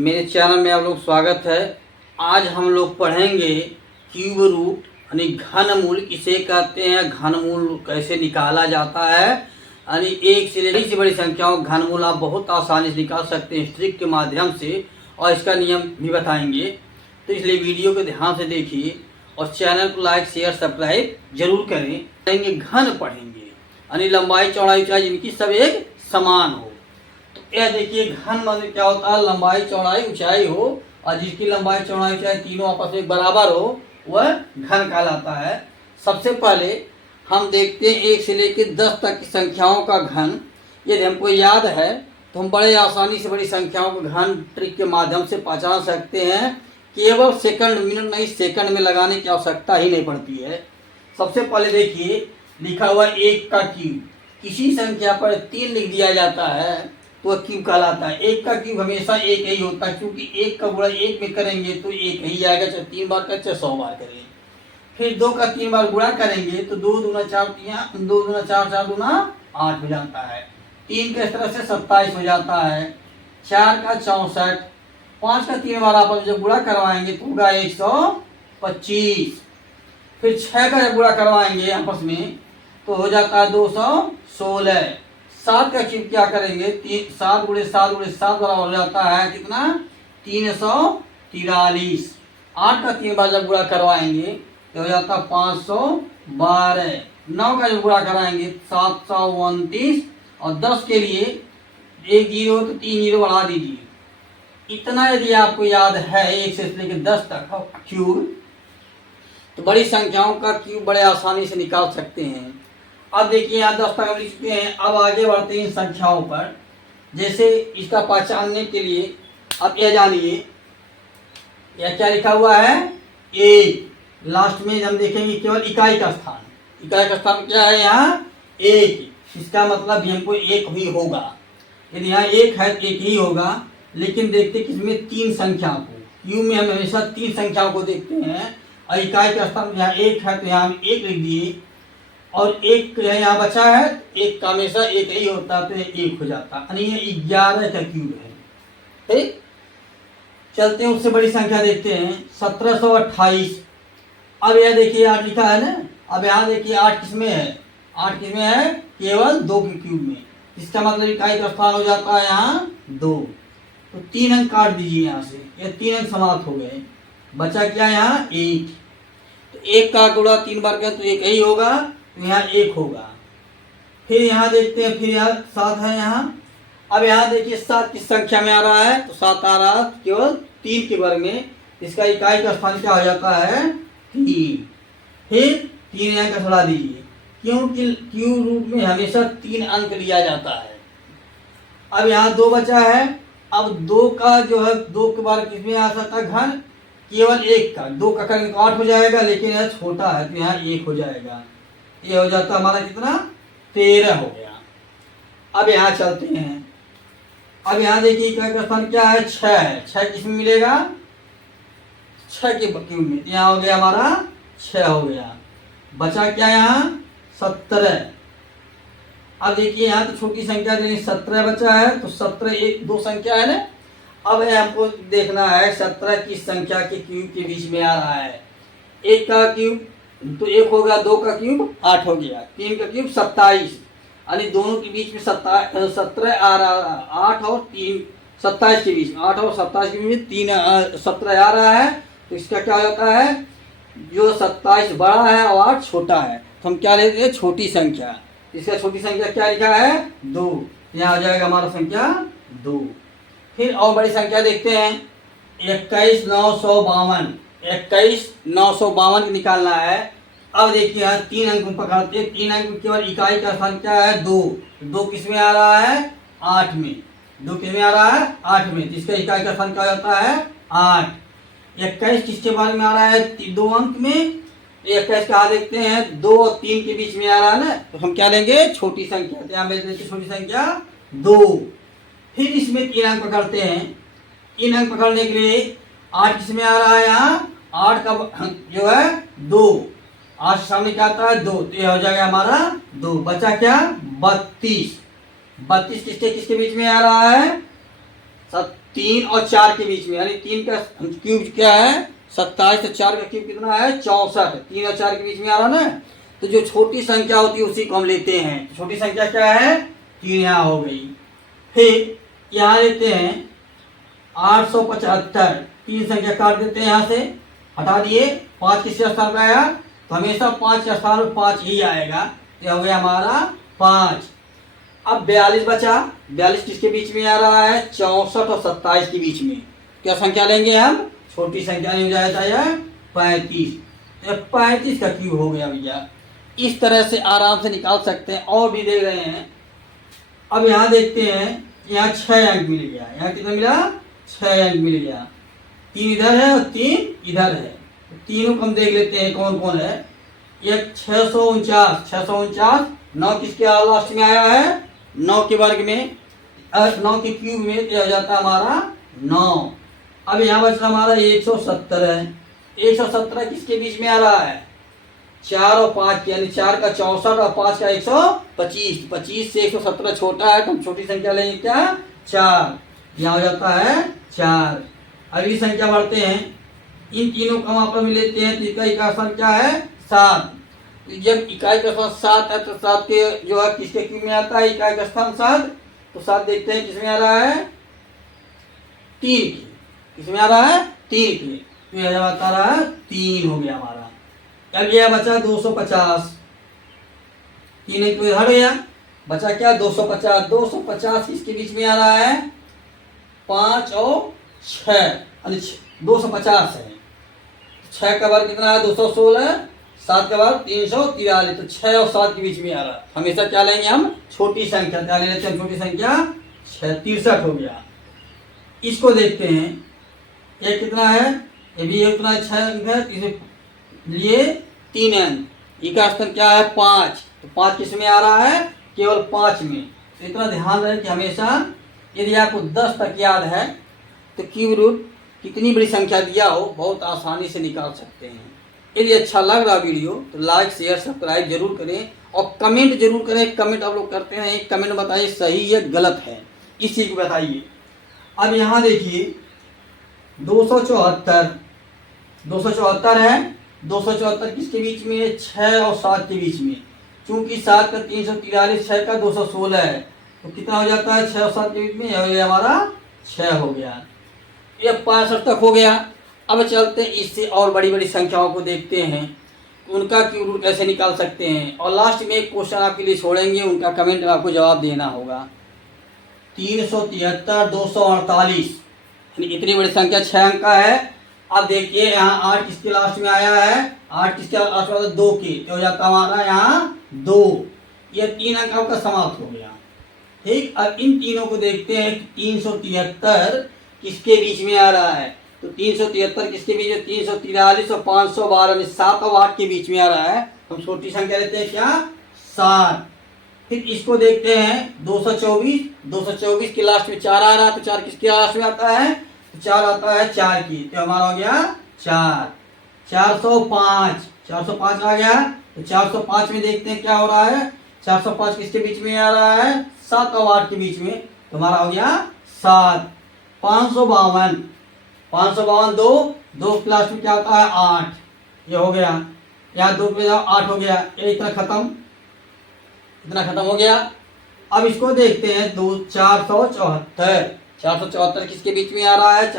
मेरे चैनल में आप लोग स्वागत है। आज हम लोग पढ़ेंगे क्यूब रूट यानी घनमूल किसे कहते हैं, घनमूल कैसे निकाला जाता है। यानी एक से बड़ी बड़ी संख्याओं का घनमूल आप बहुत आसानी से निकाल सकते हैं ट्रिक के माध्यम से, और इसका नियम भी बताएंगे। तो इसलिए वीडियो को ध्यान से देखिए और चैनल को लाइक शेयर सब्सक्राइब जरूर करें। पढ़ेंगे घन पढ़ेंगे यानी लंबाई चौड़ाई ऊंचाई जिनकी सब एक समान हो। यह देखिए घन मतलब क्या होता है, लंबाई चौड़ाई ऊंचाई हो और जिसकी लंबाई चौड़ाई ऊंचाई तीनों आपस में बराबर हो वह घन कहलाता है। सबसे पहले हम देखते हैं 1 से लेकर 10 तक की संख्याओं का घन। यदि हमको याद है तो हम बड़े आसानी से बड़ी संख्याओं का घन ट्रिक के माध्यम से पहचान सकते हैं। केवल सेकंड मिनट नहीं सेकंड में लगाने की आवश्यकता ही नहीं पड़ती है। सबसे पहले देखिए लिखा हुआ 1 का क्यूब। किसी संख्या पर 3 लिख दिया जाता है तो वह क्यूब कहलाता है। 1 का क्यूब हमेशा 1 ही होता है, क्योंकि 1 का गुणा 1 में करेंगे तो 1 ही आएगा, चाहे 3 बार करें चाहे 100 बार करें। फिर 2 का 3 बार गुणा करेंगे तो 2 दूना 4 2 दूना 4 4 दूना 8 हो जाता है। 3 का इस तरह से 27 हो जाता है। 4 का 64। 5 का 3 बार आपस में जब गुणा करवाएंगे तो होगा 125। फिर 6 का जब गुणा करवाएंगे आपस में तो हो जाता है 216। 7 का क्यूब क्या करेंगे, 7 गुणे 7 गुणे 7 बराबर हो जाता है कितना, 343। 8 का 3 बार जब गुणा करवाएंगे तो हो जाता है 512। 9 का जब गुणा कराएंगे 729 और 10 के लिए 1 जीरो तो 3 जीरो बढ़ा दीजिए। इतना यदि आपको याद है 1 से लेकर 10 तक क्यूब, तो बड़ी संख्याओं का क्यूब बड़े आसानी से निकाल सकते हैं। अब देखिए यहाँ 10 तक हम लिख चुके हैं। अब आगे बढ़ते हैं इन संख्याओं पर। जैसे इसका पहचानने के लिए अब यह जानिए यह क्या लिखा हुआ है, 1। लास्ट में हम देखेंगे केवल इकाई का स्थान। इकाई का स्थान क्या है यहाँ 1। इसका मतलब हमको 1 ही होगा। यदि यहाँ 1 है तो 1 ही होगा। लेकिन देखते किसमें 3 संख्या को, क्यूब में हम हमेशा 3 संख्याओं को देखते हैं। और इकाई का स्थान यहाँ 1 है तो यहाँ हम 1 लिख दिए, और 1 यहाँ बचा है, 1 का हमेशा 1 ही होता है तो ये 1 हो जाता है। यानी ये 11 का क्यूब है। ठीक, चलते हैं उससे बड़ी संख्या देखते हैं 1728। अब यह देखिए 8 लिखा है ना। अब यहाँ देखिए 8 किसमें है, 8 किसमें है, केवल 2 के क्यूब में। इसका मतलब इकाई का स्थान हो जाता है यहाँ 2। तो 3 अंक काट दीजिए यहाँ से, ये 3 अंक समाप्त हो गए। बचा क्या यहाँ 1। तो 1 का गुणा 3 बार करें तो 1 ही होगा, तो यहाँ 1 होगा। फिर यहाँ देखते हैं, फिर यहाँ 7 है यहाँ। अब यहाँ देखिए 7 किस संख्या में आ रहा है, तो 7 आ रहा है केवल 3 के वर्ग में। इसका इकाई का स्थान क्या हो जाता है 3। फिर 3 यहाँ का छोड़ा दीजिए, क्योंकि क्यूब रूट में हमेशा 3 अंक लिया जाता है। अब यहाँ 2 बचा है। अब 2 का जो है 2 के बार किसमें आ सकता है घन, केवल 1 का। 2 का करेंगे तो 8 हो जाएगा, लेकिन यह छोटा है तो यहाँ 1 हो जाएगा। ये हो जाता हमारा कितना 13 हो गया। अब यहाँ चलते हैं। अब यहाँ देखिए इकाई का स्थान क्या है 6 है। 6 किसमें मिलेगा, 6 के क्यूब में। यहाँ हो गया हमारा 6 हो गया। बचा क्या यहाँ 17। अब देखिए यहाँ तो छोटी संख्या 17 बचा है, तो 17 1 2 संख्या है ना। अब हमको देखना है 17 किस संख्या के क्यूब के बीच में आ रहा है। 1 का क्यूब तो 1 होगा, 2 का क्यूब 8 हो गया, 3 का क्यूब 27। यानी दोनों के बीच में 17 आ रहा है। 8 और 3 27 के बीच में, 8 और 27 के बीच में 3 17 आ रहा है। तो इसका क्या होता है, जो 27 बड़ा है और 8 छोटा है, तो हम क्या लेते हैं छोटी संख्या। इसका छोटी संख्या क्या लिखा है 2। यहाँ आ जाएगा हमारा संख्या 2। फिर और बड़ी संख्या देखते हैं 21952। 21952 निकालना है। अब देखिए यहाँ 3 अंक पकड़ते हैं। 3 अंक में केवल इकाई का स्थान क्या है 2। 2 किस में आ रहा है 8 में। 2 किस में आ रहा है 8 में, जिसका इकाई का स्थान क्या जाता है 8। 21 किसके बारे में आ रहा है 2 अंक में। 21 कहा देखते हैं 2 और 3 के बीच में आ रहा है ना, तो हम क्या लेंगे छोटी संख्या। तो यहाँ पे छोटी संख्या 2। फिर इसमें 3 अंक पकड़ते हैं। 3 अंक पकड़ने के लिए 8 किसमें आ रहा है यहाँ, 8 का जो है 2। 8 सामने क्या आता है 2, तो यह हो जाएगा हमारा 2। बचा क्या 32। 32 किसके किसके बीच में आ रहा है 3 और 4 के बीच में, यानी 3 का क्यूब क्या है 27, तो 4 का क्यूब कितना है 64। 3 और 4 के बीच में आ रहा ना, तो जो छोटी संख्या होती है उसी को हम लेते हैं। छोटी संख्या क्या है 3 यहाँ हो गई। फिर यहाँ लेते हैं 875, 3 संख्या काट देते हैं, यहाँ से हटा दिए, 5 किसके स्थान पर आया, तो हमेशा 5 के स्थान पर 5 ही आएगा, तो हो गया हमारा 5। अब 42 बचा, 42 किसके बीच में आ रहा है 64 और 27 के बीच में, क्या संख्या लेंगे हम, छोटी संख्या नहीं हो जाएगा यह 35, 35 का क्यूब हो गया भैया। इस तरह से आराम से निकाल सकते हैं, और भी दे रहे हैं। अब यहाँ देखते हैं, यहाँ 6 अंक मिल गया, यहाँ कितना मिला 6 अंक मिल गया, 3 इधर है और 3 इधर है, तीनों को हम देख लेते हैं कौन कौन है। एक 649, 9 किसके लास्ट में आया है 9 के वर्ग में, 9 के क्यूब में, यह हो जाता है हमारा 9। अब यहाँ बचा हमारा 170 है, 117 किसके बीच में आ रहा है 4 और 5, यानी 4 का 64 और 5 का 125, 25 से 117 छोटा है, तो हम छोटी संख्या लेंगे क्या 4, यहाँ हो जाता है 4। अगली संख्या बढ़ते हैं, इन तीनों को हम आपस में लेते हैं, तो इकाई का स्थान क्या है 7। जब इकाई का स्थान 7 है तो 7 के जो है किसके क्यूब में आता है इकाई का स्थान 7, तो 7 देखते हैं किसमें आ रहा है 3 की, किसमें आ रहा है 3 की, तो यह बता रहा है 3 हो गया हमारा। अब यह बचा 250, 3 एक हट गया, बचा क्या 250, 250 किसके बीच में आ रहा है 5 और 6, यानी 250 है, 6 का वर्ग कितना है 216, 7 का वर्ग 343, तो 6 और 7 के बीच में आ रहा है, हमेशा क्या लेंगे हम छोटी संख्या, क्या ले लेते हैं छोटी संख्या 63 हो गया। इसको देखते हैं, ये कितना है, ये भी उतना 6 अंक है, इसे लिए 3 अंक, इसका स्थान क्या है 5, तो 5 किस में आ रहा है केवल 5 में। तो इतना ध्यान रहे कि हमेशा यदि आपको 10 तक याद है तो क्यूब रूट कितनी बड़ी संख्या दिया हो बहुत आसानी से निकाल सकते हैं। यदि अच्छा लग रहा वीडियो तो लाइक शेयर सब्सक्राइब जरूर करें और कमेंट जरूर करें। कमेंट आप लोग करते हैं, एक कमेंट बताइए सही है गलत है, इस चीज़ को बताइए। अब यहाँ देखिए 274 है, 274 किसके बीच में है 6 और 7 के बीच में, चूंकि 7 का 343, 6 का 216 है, तो कितना हो जाता है 6 और 7 के बीच में, यह हमारा 6 हो गया। ये 65 तक हो गया। अब चलते हैं इससे और बड़ी बड़ी संख्याओं को देखते हैं, उनका क्यूब रूट कैसे निकाल सकते हैं, और लास्ट में एक क्वेश्चन आपके लिए छोड़ेंगे, उनका कमेंट में आपको जवाब देना होगा। 373, 248, इतनी बड़ी संख्या 6 अंक का है। अब देखिए यहाँ 8 किसके लास्ट में आया है, 8 किसके लास्ट में 2 की, तो हो जाता हमारा यहाँ 2, ये 3 अंक आपका समाप्त हो गया। ठीक, अब इन तीनों को देखते हैं। 373 किसके बीच में आ रहा है, तो 373 किसके बीच में 343 और 512, 7 और 8 के बीच में आ रहा है, हम छोटी संख्या लेते हैं क्या 7। फिर इसको देखते हैं 224 के लास्ट में 4 आ रहा है, तो 4 किसके लास्ट में आता है, तो 4 आता है 4 की, तो हमारा हो गया 4। 405 आ गया, तो 405 में देखते हैं क्या हो रहा है, 405 किसके बीच में आ रहा है 7 और 8 के बीच में, तो हमारा हो गया 7। 552 दो क्लास में क्या होता है 8, ये हो गया, यहाँ 2 पे 8 हो गया, ये इतना खत्म हो गया। अब इसको देखते हैं 474 किसके बीच में आ रहा है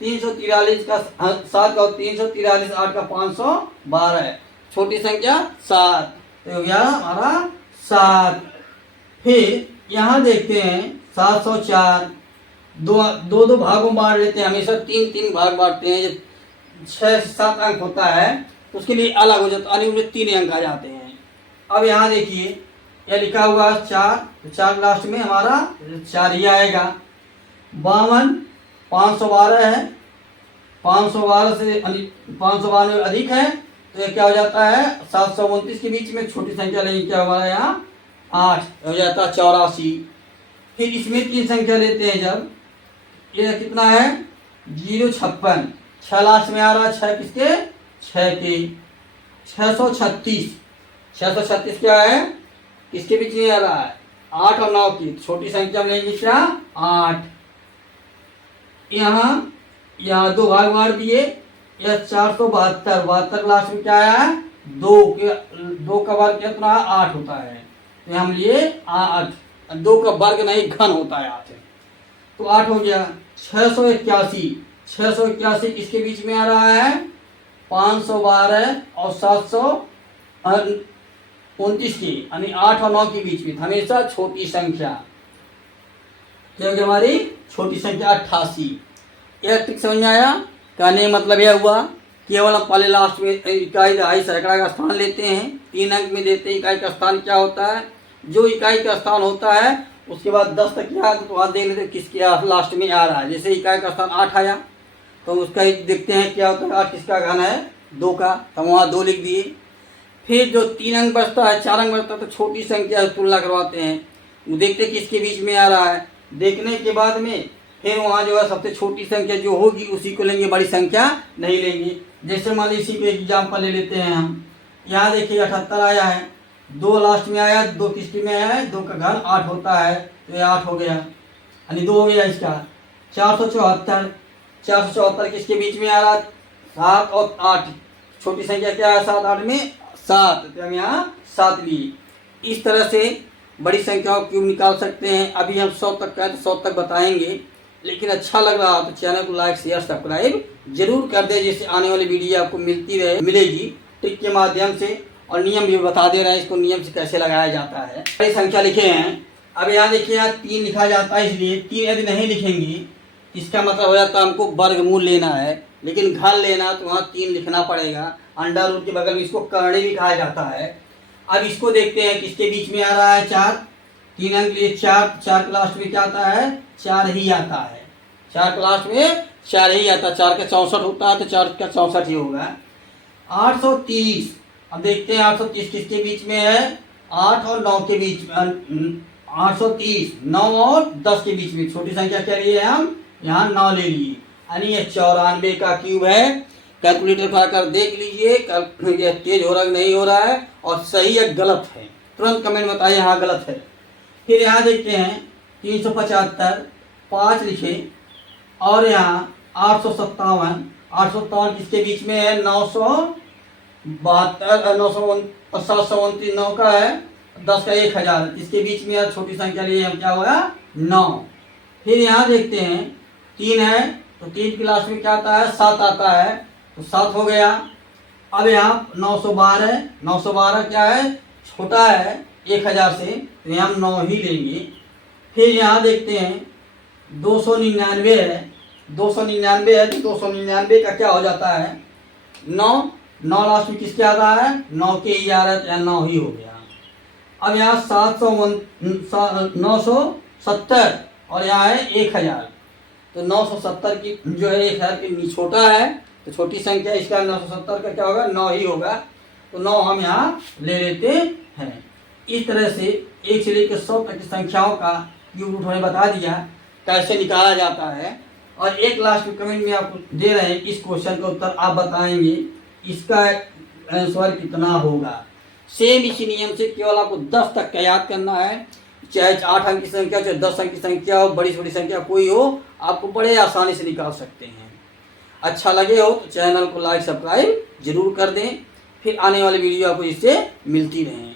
343 का 7 का 343, 8 का 512, छोटी संख्या 7, तो हो गया हमारा 7। फिर यहाँ देखते हैं 704, दो भागों में बांट लेते हैं, हमेशा 3 भाग बांटते हैं, 6 से 7 अंक होता है तो उसके लिए अलग हो जाता है, उनमें 3 अंक आ जाते हैं। अब यहाँ देखिए यह लिखा हुआ 4, तो 4 लास्ट में हमारा 4 ही आएगा। 52, 512 है, 512 से 592 अधिक है, तो यह क्या हो जाता है 729 के बीच में छोटी संख्या लेंगे, क्या हमारा यहाँ 8 हो जाता है 84। फिर इसमें 3 संख्या लेते हैं, जब ये कितना है 056, 6 लास्ट में आ रहा है, 6 किसके 6 के, 636 क्या है किसके बीच में आ रहा है 8 और 9 की, छोटी संख्या में लेंगे क्या 8। यहाँ 2 भाग मार दिए, यह 472, 72 लास्ट में क्या आया, 2 का वर्ग कितना 8 होता है, तो हम लिए 8, 2 का वर्ग नहीं घन होता है 8, तो 8 हो गया। 681 किसके बीच में आ रहा है, 512 और 729 के, यानी 8 और 9 के बीच में, हमेशा छोटी संख्या, क्योंकि हमारी छोटी संख्या 88। यह ट्रिक समझ में आया? कहने मतलब यह हुआ केवल हम पहले लास्ट में इकाई दहाई सैकड़ा का स्थान लेते हैं, 3 अंक में देते हैं इकाई का स्थान क्या होता है, जो इकाई का स्थान होता है उसके बाद 10 तक क्या तो वहाँ देख लेते किसके लास्ट में आ रहा है। जैसे इकाई का स्थान 8 आया तो उसका ही देखते हैं क्या होता है, 8 किसका घन है, 2 का, तो वहाँ 2 लिख दिए। फिर जो 3 अंक बचता है, 4 अंक बचता है, तो छोटी संख्या तुलना करवाते हैं, वो देखते किसके बीच में आ रहा है। देखने के बाद में फिर वहाँ जो है सबसे छोटी संख्या जो होगी उसी को लेंगे, बड़ी संख्या नहीं लेंगे। जैसे मान लीजिए इसी को एग्जाम्पल ले लेते हैं हम, यहाँ देखिए 78 आया है, 2 लास्ट में आया, 2 किसके में आया है, 2 का घन 8 होता है, तो ये 8 हो गया, यानी 2 हो गया इसका। 474 किसके बीच में आ रहा, 7 और 8, छोटी संख्या क्या है 7 8 में 7, तो हम यहाँ 7 लिए। इस तरह से बड़ी संख्याओं क्यूब निकाल सकते हैं। अभी हम 100 तक का 100 तक बताएंगे, लेकिन अच्छा लग रहा तो चैनल को लाइक शेयर सब्सक्राइब जरूर कर दे, जिससे आने वाली वीडियो आपको मिलेगी ट्रिक के माध्यम से, और नियम भी बता दे रहे हैं इसको नियम से कैसे लगाया जाता है। बड़ी संख्या लिखे हैं, अब यहाँ देखिए यहाँ 3 लिखा जाता है, इसलिए 3 यदि नहीं लिखेंगे इसका मतलब हो जाता है हमको वर्गमूल लेना है, लेकिन घन लेना तो वहाँ 3 लिखना पड़ेगा। अंडर रूट के बगल में इसको करणी भी कहा जाता है। अब इसको देखते हैं किसके बीच में आ रहा है, 4, 3 अंक लिए 4 क्लास में क्या आता है, 4 ही आता है, 4 क्लास में 4 ही आता है, 4 का 64 होता है तो 4 का 64 ही होगा। 830, अब देखते हैं 830 किसके बीच में है, 8 और 9 के बीच में, 830 9 और 10 के बीच में, छोटी संख्या क्या लिए हम यहाँ 9 ले लिए, यानी ये 94 का क्यूब है। कैलकुलेटर उठाकर देख लीजिए ये तेज हो रहा है नहीं हो रहा है, और सही या गलत है तुरंत कमेंट बताइए हाँ गलत है। फिर यहाँ देखते हैं 375 5 लिखे, और यहाँ 857 किसके बीच में है, 972 729 9 का है, 10 का 1000 किसके बीच में है, छोटी संख्या लिए हम क्या होगा 9। फिर यहाँ देखते हैं 3 है तो 3 की लास्ट में क्या आता है, 7 आता है, तो 7 हो गया। अब यहाँ 912 क्या है, छोटा है 1000 से, तो यहाँ हम 9 ही लेंगे। फिर यहाँ देखते हैं 299 है, 299 है तो 299 का क्या हो जाता है, 9 लास्ट में किसके आता है, 9 के ही आ रहा है, 9 ही हो गया। अब यहाँ 970 और यहाँ है 1000, तो 970 की जो है 1000 की छोटा है, तो छोटी संख्या इसका 970 का क्या होगा, 9 ही होगा, तो 9 हम यहाँ ले लेते हैं। इस तरह से 1 से लेकर 100 तक की संख्याओं का क्यूब रूट हमने बता दिया कैसे निकाला जाता है। और एक लास्ट में कमेंट में आपको दे रहे हैं इस क्वेश्चन का उत्तर आप बताएंगे, इसका आंसर कितना होगा। सेम इसी नियम से केवल आपको 10 तक का याद करना है, चाहे 8 अंक की संख्या चाहे 10 अंक की संख्या हो, बड़ी छोटी संख्या कोई हो, आपको बड़े आसानी से निकाल सकते हैं। अच्छा लगे हो तो चैनल को लाइक सब्सक्राइब जरूर कर दें, फिर आने वाली वीडियो आपको इससे मिलती रहें।